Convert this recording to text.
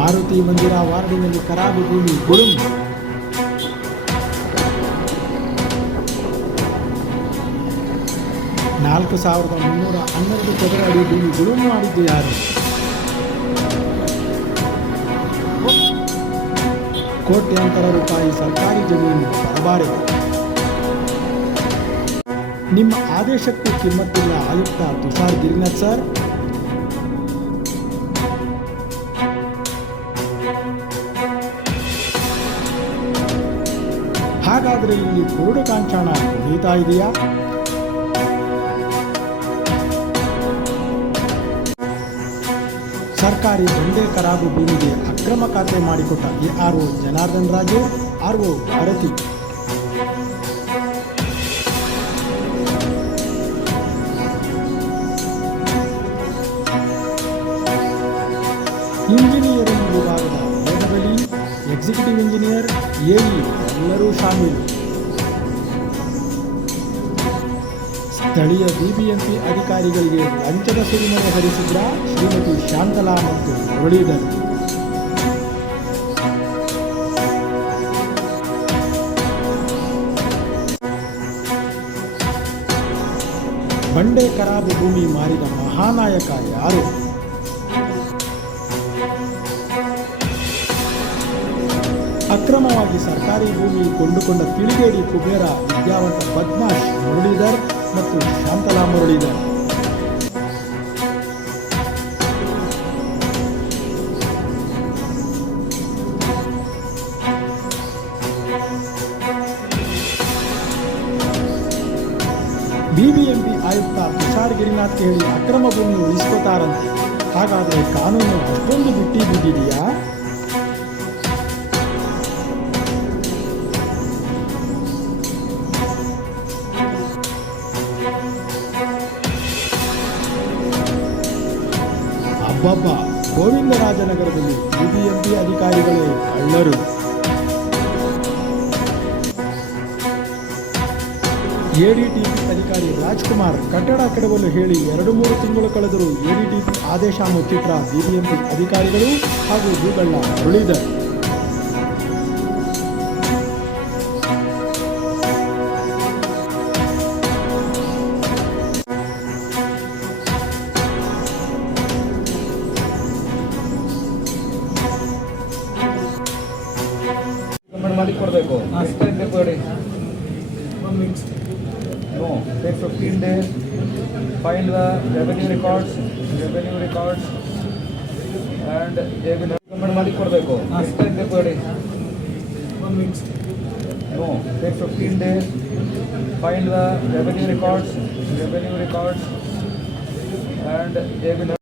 ಮಾರುತಿ ಮಂದಿರ ವಾರ್ಡಿನಲ್ಲಿ ಖರಾಬು ಭೂಮಿ ಗುಳುಂ. ನಾಲ್ಕು 4,312 ಚದರ ಅಡಿ ಭೂಮಿ ಗುಳುಂ ಮಾಡಿದ್ದು ಯಾರು? ಕೋಟ್ಯಾಂತರ ರೂಪಾಯಿ ಸರ್ಕಾರಿ ಜಮೀನು ಬರಬಾರದು. ನಿಮ್ಮ ಆದೇಶಕ್ಕೂ ಕಿಮ್ಮತ್ತಿಲ್ಲ ಆಯುಕ್ತ ತುಷಾರ್ ಗಿರಿನಾಥ್ ಸರ್. ಹಾಗಾದರೆ ಇಲ್ಲಿ ಕುರುಡು ಕಾಂಚಾಣ ಕುಣಿತಾ ಇದೆಯಾ? ಸರ್ಕಾರಿ ಬಂಡೆ ಖರಾಬು ಭೂಮಿಗೆ ಅಕ್ರಮ ಖಾತೆ ಮಾಡಿಕೊಟ್ಟ ARO Janardhan Raju, RO Bharathi. Engineering ವಿಭಾಗದ ವೇದಬಲಿ, ಎಕ್ಸಿಕ್ಯೂಟಿವ್ ಇಂಜಿನಿಯರ್, AE ಎಲ್ಲರೂ ಶಾಮೀಲು. ಸ್ಥಳೀಯ BBMP ಅಧಿಕಾರಿಗಳಿಗೆ ಲಂಚದ ಸುರಿಮಳೆ ಹರಿಸಿದ್ರ ಶ್ರೀಮತಿ ಶಾಂತಲಾ ಮತ್ತು ಮುರಳೀಧರ್. ಬಂಡೆ ಖರಾಬು ಭೂಮಿ ಮಾರಿದ ಮಹಾನಾಯಕ ಯಾರು? ಅಕ್ರಮವಾಗಿ ಸರ್ಕಾರಿ ಭೂಮಿ ಕೊಂಡುಕೊಂಡ ತಿಳಿಗೇಡಿ ಕುಬೇರ ವಿದ್ಯಾವಂತ ಬದ್ಮಾಶ್ ಮುರಳೀಧರ್ ಮತ್ತು ಶಾಂತಲಾ ಮುರಳೀಧರ್. BBMP ಆಯುಕ್ತ ತುಷಾರ್ ಗಿರಿನಾಥ್ ಹೇಳಿ ಅಕ್ರಮ ಭೂಮಿ ಉಳಿಸ್ಕೋತಾರಂತೆ. ಹಾಗಾದರೆ ಕಾನೂನು ಅಷ್ಟೊಂದು ಬಿಟ್ಟಿ ಬಿದ್ದಿದೆಯಾ? ಅಬ್ಬಬ್ಬ, ಗೋವಿಂದರಾಜನಗರದಲ್ಲಿ BBMP ಅಧಿಕಾರಿಗಳೇ ಕಳ್ಳರು. ADTP ಅಧಿಕಾರಿ ರಾಜ್ಕುಮಾರ್ ಕಟ್ಟಡ ಕೆಡವಲು ಹೇಳಿ 2-3 ತಿಂಗಳು ಕಳೆದರೂ ADTP ಆದೇಶ ಮುಚ್ಚಿಟ್ರ BBMP ಅಧಿಕಾರಿಗಳು ಹಾಗೂ ಭೂಗಳ್ಳ ಮುರಳೀಧರ್. ಕೊಡಬೇಕು. No, take 15 days, find the revenue records, and they will recommend ಮಾಡಿ ಕೊಡಬೇಕು. No, take 15 days, find the revenue records, and they will